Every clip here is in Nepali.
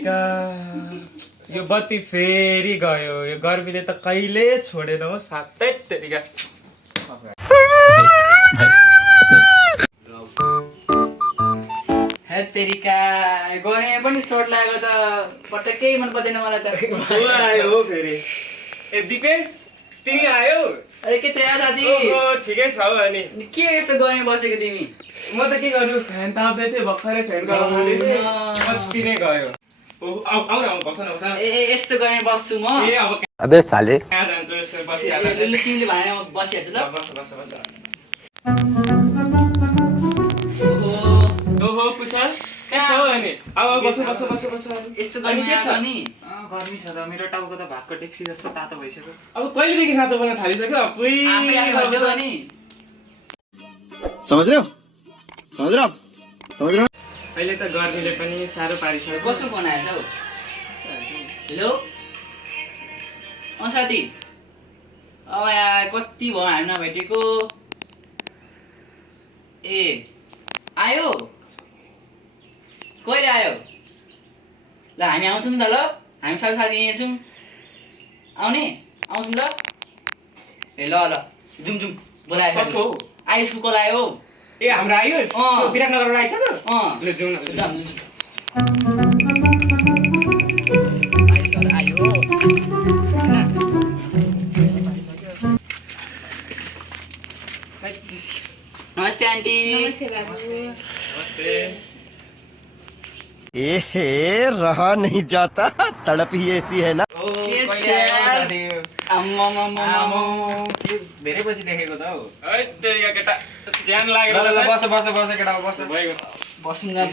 तेरिका यो बत्ती फेरि गयो यो गर्मीले त कहिले छोडेन हो साथै तेरिका हे तेरिका गरे पनि सर्ट लागेको त पटक्कै मन पर्दैन मलाई त को आयो हो फेरि ए दिपेश तिमी आयो अरे के छ यार साथी ओहो ठिकै छ अनि के यस्तो गरे बसेको तिमी म त के गर्नु फ्यान ताप्दै थिएँ भर्खरै फ्यान गराउनु बस्ती नै गयो आउ न बस न बस ए यस्तो गरे बस्छु म ए अब अबे साले कहाँ जान्छु यस्तो बसिहाल तिमीले भने म बसिहाल्छु ल बस बस बस ओहो ओहो कुशल के छ अनि अब बस बस बस बस यस्तो अनि गरे के छ नि गर्मी छ त मेरो टाउको त भागको डेक्सी जस्तो तातो भइसक्यो अब कहिलेदेखि साँचो बन्न थालिसक्यो आफै आफै भन्छौ अनि समझ रहे हो समझ रहे हो समझ रहे हो अहिले त गर्मीले पनि साह्रो पारिसक्यो कसो फोन आएछ हौ हेलो साथी अब यहाँ कति भयो हामी नभेटेको ए आयो कहिले आयो ल हामी आउँछौँ नि त ल हामी सबै साथी यहीँ छौँ आउने आउँछौँ ल ए ल ल जाउँ जाउँ बोलायो कसको हो आयुषको कल आयो हौ ए हाम्रो आयो विराटनगरबाट आइसक्यो ल जाउँ न जाउँ आयो नमस्ते आन्टी नमस्ते बाबू नमस्ते ए रहा नहीं जाता तड़प ही ऐसी है ना धेरै पछि देखेको त हौ है तेरिका केटा ज्यान लागेर बस बस बस केटा बस भइगयो बसौँ न त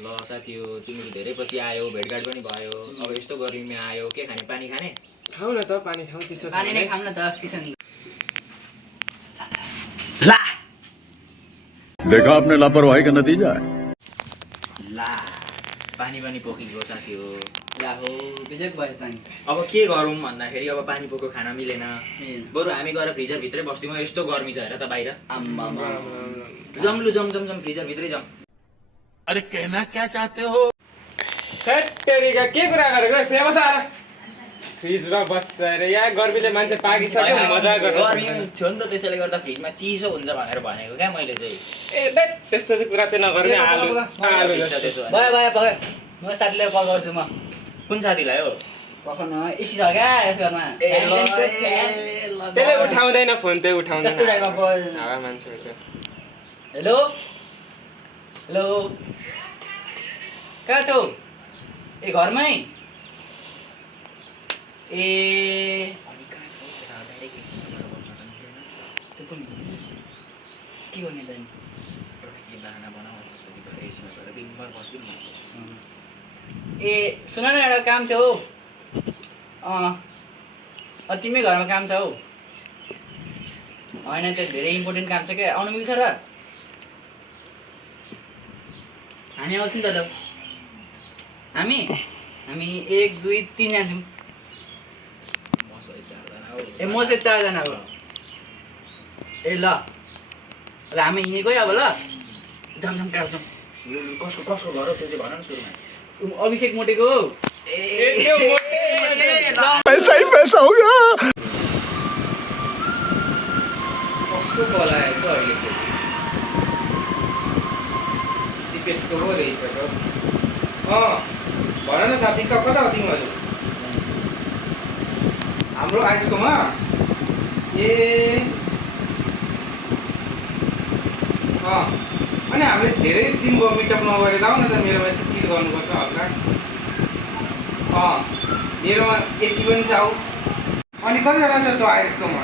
ल साथी हो तिमीले धेरै पछि आयो भेटघाट पनि भयो अब यस्तो गर्मीमा आयो के खाने पानी खाने खाऊ न त पानी खाऊ चिसो छ पानी नै खाऊँ न त किसन ला देखा आपने लापरवाही का नतीजा है ला पानी पनि पोखिएको साथी हो ला हो बिजक भएछ त नि अब के गरौँ भन्दाखेरि अब पानी पोको खाना मिलेन बरु हामी गएर फ्रिजरभित्रै बस्दिउँ यस्तो गर्मी छ हेर त बाहिर आम्मामा जम्लु जम जम जम फ्रिजरभित्रै जाउँ अरे कहना क्या चाहते हो हैट तेरिका के कुरा गरेको यहाँ बस आएर फ्रिजमा बस्छ अरे यहाँ गर्मीले मान्छे पाकिसक्यो मजा गर्मी गर्नु थियो नि त त्यसैले गर्दा फ्रिजमा चिसो हुन्छ भनेर भनेको क्या मैले चाहिँ ए दैट त्यस्तो चाहिँ कुरा चाहिँ नगर्ने आलु आलु जस्तो त्यसो भए भयो भयो भयो म साथीलाई कल गर्छु म कुन साथीलाई हो पखन एसी छ क्या यसमा त्यसले उठाउँदैन फोन चाहिँ उठाउँदैन कस्तो टाइममा बोल हावा मान्छे त्यो हेलो हेलो कहाँ छौ ए घरमै ए त्यो पनि के गर्ने त ए सुन न एउटा काम थियो हौ तिमी घरमा काम छ हौ होइन त्यो धेरै इम्पोर्टेन्ट काम छ क्या आउनु मिल्छ र हामी आउँछौँ नि त हामी 1 2 3 जान्छौँ ए म चाहिँ 4 जना हो ए ल हामी हिँडेको अब ल जाउँ जाउँ केटा जाउँ कसको कसको घर हो त्यो चाहिँ भन न सुरुमा अभिषेक मोटेको हो पैसा ही पैसा होगा कसको बोलाएछ अहिले दिपेशको पो रहेछ त भन न साथी कता हो तिमीहरू हाम्रो आइसकोमा ए अनि हामीले धेरै दिन भयो मिटअप नगरेर आऊ न त मेरोमा यसो चिल गर्नुपर्छ हल्का मेरोमा एसी पनि छ आऊ अनि कतिजना छ त्यो आइसकोमा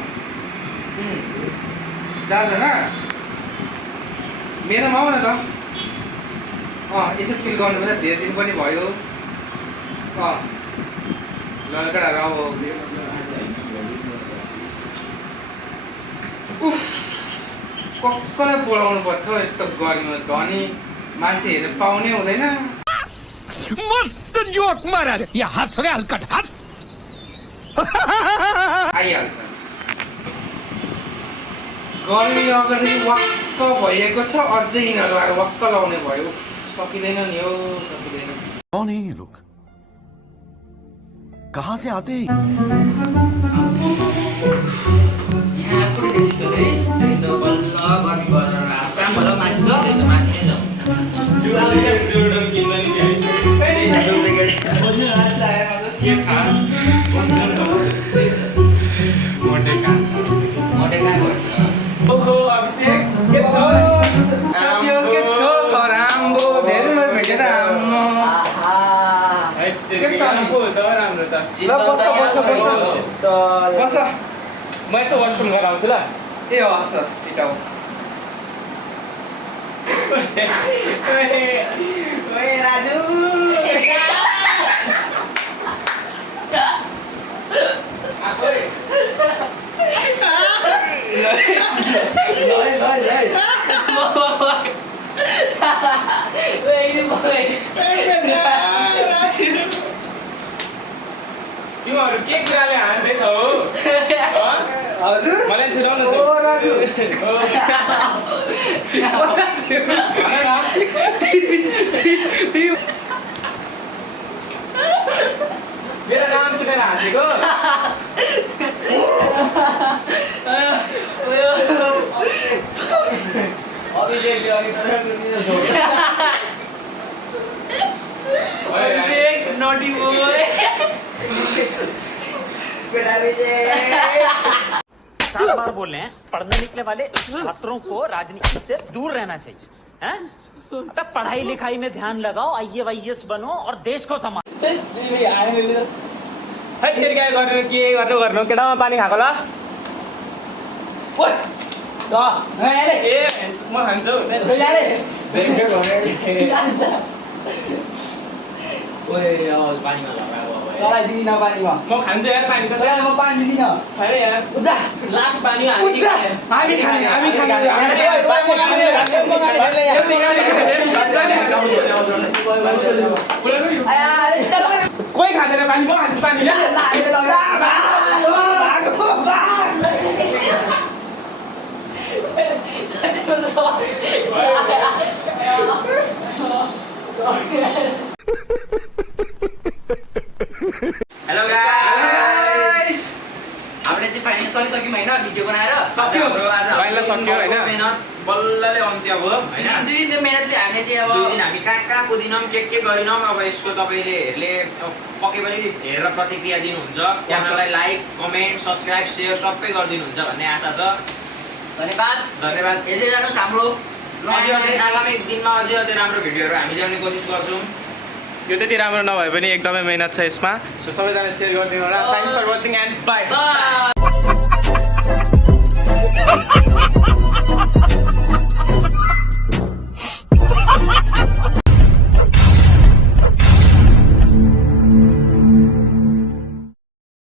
4 जना मेरोमा आऊ न त यसो चिल गर्नुपर्छ धेरै दिन पनि भयो लड्काहरू आऊ उफ कसलाई बोलाउनु पर्छ यस्तो गर्मीमा धनी मान्छे हेरेर पाउनै हुँदैन मस्त जोक मारा रे ये हंस रहे हलकट हंस आइहाल्छ गर्मी अगाडि वाक्क भएको छ अझै यिनीहरू आएर वाक्क लाउने भयो सकिँदैन नि हो सकिँदैन कौन है ये लोग कहाँ से आते हैं यहाँ पुरै बेसी है त्यही त बल्ल गर्मी गरेर आचाम होला माथि ल त्यही त माथि नै जाउँ जोर्डन किन्दा नि बोल्नु लास लागेर मजस के थाहा त्यही त मोटे कहाँ छ मोटे कहाँ गर्छ ओहो अभिषेक के छ साथीहरु के छ खराम्बो धेरै भेटेर आम्म आहा के छ को त राम्रो त ल बस म यसो वासरुम गराउँछु ल ए हस् हस् छिटाउ ओए राजु आछै तिमीहरू के कुराले हाँस्दैछौ हजुर मलाई छिराउन ओ राजु मेरो नाम सुनेर हाँसेको अभिषेक नटी बोय चार बार बोल रहे हैं पढ़ने निकले वाले छात्रों को राजनीति से दूर रहना चाहिए हैं? अबे पढ़ाई लिखाई में ध्यान लगाओ IAS बनो और देश को संभालो है तेरि गाई गरेर के गर्नु केटामा पानी खाएको ल त नयाले ए म खान्छु नयाले ओए अब पानीमा लगायो अब तलाई दिदिन पानीमा म खान्छु यार पानी त तलाई म पानी दिदिन खाने यार उजा लास्ट पानी उजा हामी खाने आया चल कोही खाँदैन पानी म खान्छु पानी ला हेलो गाइस हामीले चाहिँ फाइनली सकिसक्यौँ होइन भिडियो बनाएर सक्यो आज फाइनल सक्यो होइन मेहनत बल्लले अन्त्य भयो हैन दुई दिन मेहनतले हामीले चाहिँ अब दुई दिन हामी कहाँ कुदिनौँ के गरिनौँ अब यसको तपाईँले पक्कै पनि हेरेर प्रतिक्रिया दिनुहुन्छ च्यानललाई लाइक कमेन्ट सब्सक्राइब सेयर सबै गरिदिनुहुन्छ भन्ने आशा छ धन्यवाद धन्यवाद हेर्दै जानुहोस् हाम्रो अझै आगामी दिनमा अझै राम्रो भिडियोहरू हामी ल्याउने कोसिस गर्छौँ यो त्यति राम्रो नभए पनि एकदमै मेहनत छ यसमा सो सबैजना सेयर गरिदिनु होला thanks for watching and by